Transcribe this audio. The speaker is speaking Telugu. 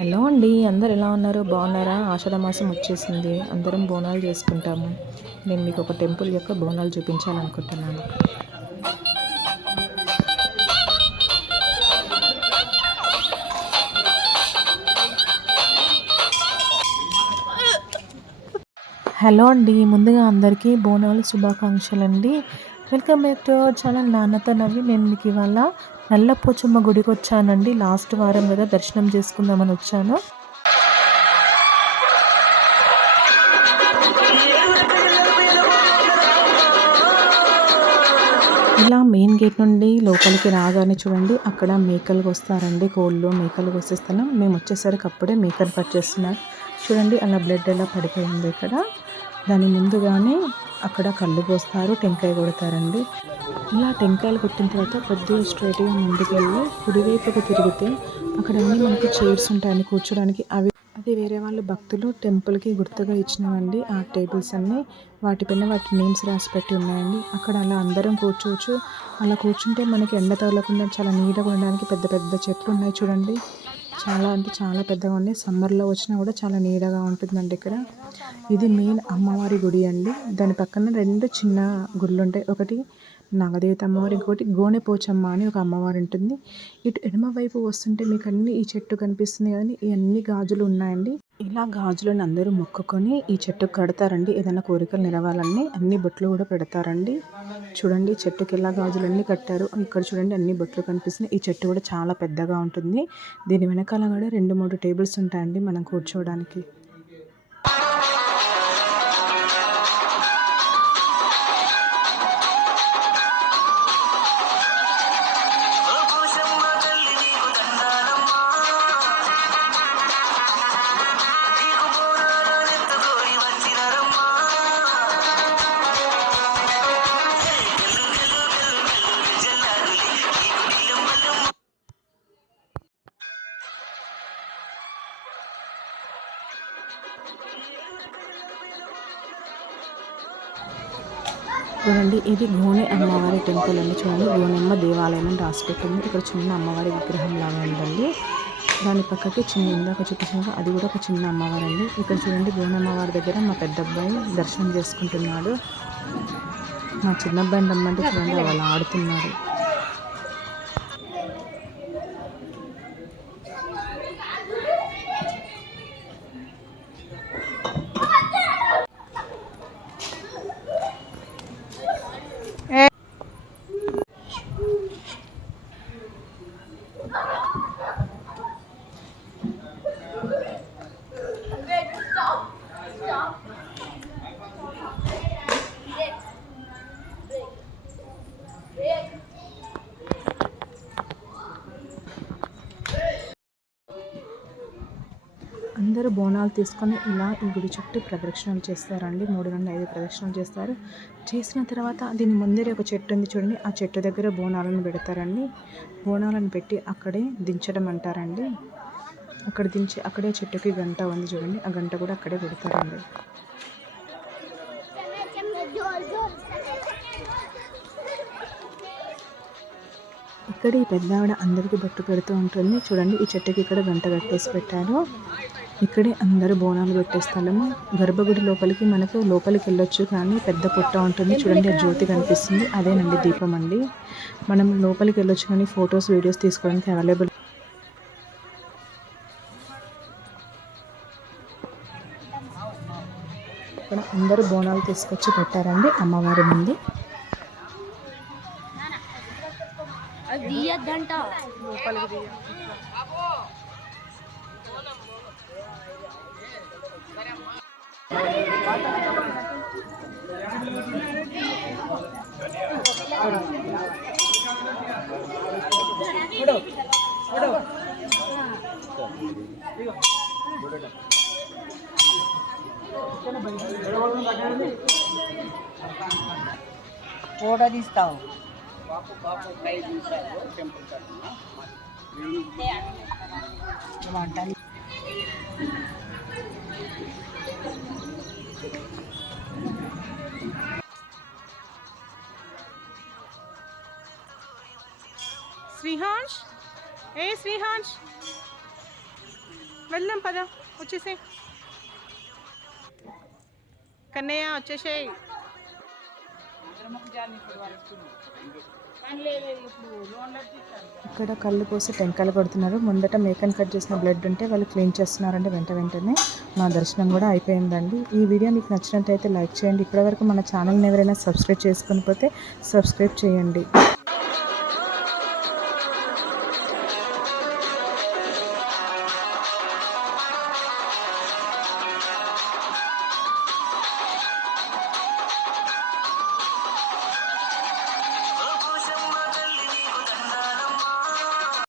హలో అండి, అందరు ఎలా ఉన్నారు? బాగున్నారా? ఆషాఢ మాసం వచ్చేసింది, అందరం బోనాలు చేసుకుంటాము. నేను మీకు ఒక టెంపుల్ యొక్క బోనాలు చూపించాలనుకుంటున్నాను. హలో అండి, ముందుగా అందరికీ బోనాలు శుభాకాంక్షలు అండి. Welcome back to our channel నాన్నతో నవ్వి. నేను మీకు ఇవాళ నల్లపోచమ్మ గుడికి వచ్చానండి. లాస్ట్ వారం కదా దర్శనం చేసుకుందామని వచ్చాను. ఇలా మెయిన్ గేట్ నుండి లోపలికి రాగానే చూడండి, అక్కడ మేకలు వస్తారండి. కోళ్ళు మేకలు కోసేస్తాను. మేము వచ్చేసరికి అప్పుడే మేకలు కట్ చేస్తున్నారు. చూడండి అలా బ్లడ్ ఎలా పడిపోయింది ఇక్కడ. దాని ముందుగానే అక్కడ కళ్ళు పోస్తారు, టెంకాయ కొడతారండి. ఇలా టెంకాయలు కొట్టిన తర్వాత కొద్దిగా స్ట్రైట్గా ముందుకెళ్ళి కుడివైపుకు తిరిగితే అక్కడ అన్నీ మనకు చైర్స్ ఉంటాయని కూర్చోడానికి. అది వేరే వాళ్ళు భక్తులు టెంపుల్కి గుర్తుగా ఇచ్చినవండి. ఆ టేబుల్స్ అన్నీ వాటిపైన వాటి నేమ్స్ రాసి పెట్టి ఉన్నాయండి. అక్కడ అలా అందరం కూర్చోవచ్చు. అలా కూర్చుంటే మనకి ఎండ తగలకుండా చాలా నీడగా ఉండడానికి పెద్ద పెద్ద చెట్లు ఉన్నాయి చూడండి. చాలా అంటే చాలా పెద్దగా ఉన్నాయి. సమ్మర్లో వచ్చినా కూడా చాలా నీడగా ఉంటుందండి ఇక్కడ. ఇది మెయిన్ అమ్మవారి గుడి అండి. దాని పక్కన రెండు చిన్న గుళ్ళు ఉంటాయి. ఒకటి నాగదేవత అమ్మవారి, ఇంకోటి గోనెపోచమ్మ అని ఒక అమ్మవారు ఉంటుంది. ఇటు ఎడమ వైపు వస్తుంటే మీకు అన్ని ఈ చెట్టు కనిపిస్తుంది కానీ ఈ అన్ని గాజులు ఉన్నాయండి. ఇలా గాజులను అందరూ మొక్కుకొని ఈ చెట్టుకు కడతారండి. ఏదైనా కోరికలు నెరవాలని అన్ని బొట్లు కూడా పెడతారండి. చూడండి చెట్టుకి ఎలా గాజులన్నీ కట్టారు. ఇక్కడ చూడండి అన్ని బొట్లు కనిపిస్తున్నాయి. ఈ చెట్టు కూడా చాలా పెద్దగా ఉంటుంది. దీని వెనకాల కూడా 2-3 టేబుల్స్ ఉంటాయండి మనం కూర్చోవడానికి. చూడండి ఇది గోనె అమ్మవారి టెంపుల్ అండి. చూడండి గోనెమ్మ దేవాలయం అని రాసి పెట్టింది. ఇక్కడ చిన్న అమ్మవారి విగ్రహం లాగా ఉందండి. దాని పక్కకి చిన్న ఇందాక చూపించినాక అది కూడా ఒక చిన్న అమ్మవారు అండి. ఇక్కడ చూడండి గోనెమ్మవారి దగ్గర మా పెద్ద అబ్బాయి దర్శనం చేసుకుంటున్నాడు. మా చిన్న అబ్బాయిని రమ్మంటే చూడండి వాళ్ళు ఆడుతున్నారు. అందరూ బోనాలు తీసుకొని ఇలా ఈ గుడి చుట్టూ ప్రదక్షిణలు చేస్తారండి. 3 నుండి 5 ప్రదక్షిణలు చేస్తారు. చేసిన తర్వాత దీని ముందరే ఒక చెట్టు ఉంది చూడండి. ఆ చెట్టు దగ్గర బోనాలను పెడతారండి. బోనాలను పెట్టి అక్కడే దించడం అంటారండి. అక్కడ దించి అక్కడే చెట్టుకి గంట ఉంది చూడండి. ఆ గంట కూడా అక్కడే పెడతారండి. ఇక్కడ ఈ పెద్ద ఆవిడ అందరికీ బొట్టు పెడుతూ ఉంటుంది. చూడండి ఈ చెట్టుకి ఇక్కడ గంట కట్టేసి పెట్టారు. ఇక్కడే అందరూ బోనాలు పెట్టే స్థలము. గర్భగుడి లోపలికి మనకు లోపలికి వెళ్ళొచ్చు కానీ పెద్ద పుట్ట ఉంటుంది చూడండి. ఆ జ్యోతి కనిపిస్తుంది అదేనండి దీపం అండి. మనం లోపలికి వెళ్ళొచ్చు కానీ ఫొటోస్ వీడియోస్ తీసుకోవడానికి అవైలబుల్. ఇక్కడ అందరూ బోనాలు తీసుకొచ్చి పెట్టారండి అమ్మవారి ముందు. ఫోటో తీస్తావు శ్రీహాన్స్, ఏ శ్రీహాన్స్ వెళ్దాం పద, వచ్చేసే కన్నయ్య, వచ్చేసేయి. ఇక్కడ కళ్ళు పోసి టెంకాయలు కొడుతున్నారు. ముందట మేకన్ కట్ చేసిన బ్లడ్ ఉంటే వాళ్ళు క్లీన్ చేస్తున్నారండి. వెంటనే మా దర్శనం కూడా అయిపోయిందండి. ఈ వీడియో మీకు నచ్చినట్టయితే లైక్ చేయండి. ఇప్పటివరకు మన ఛానల్ని ఎవరైనా సబ్స్క్రైబ్ చేసుకుని పోతే సబ్స్క్రైబ్ చేయండి.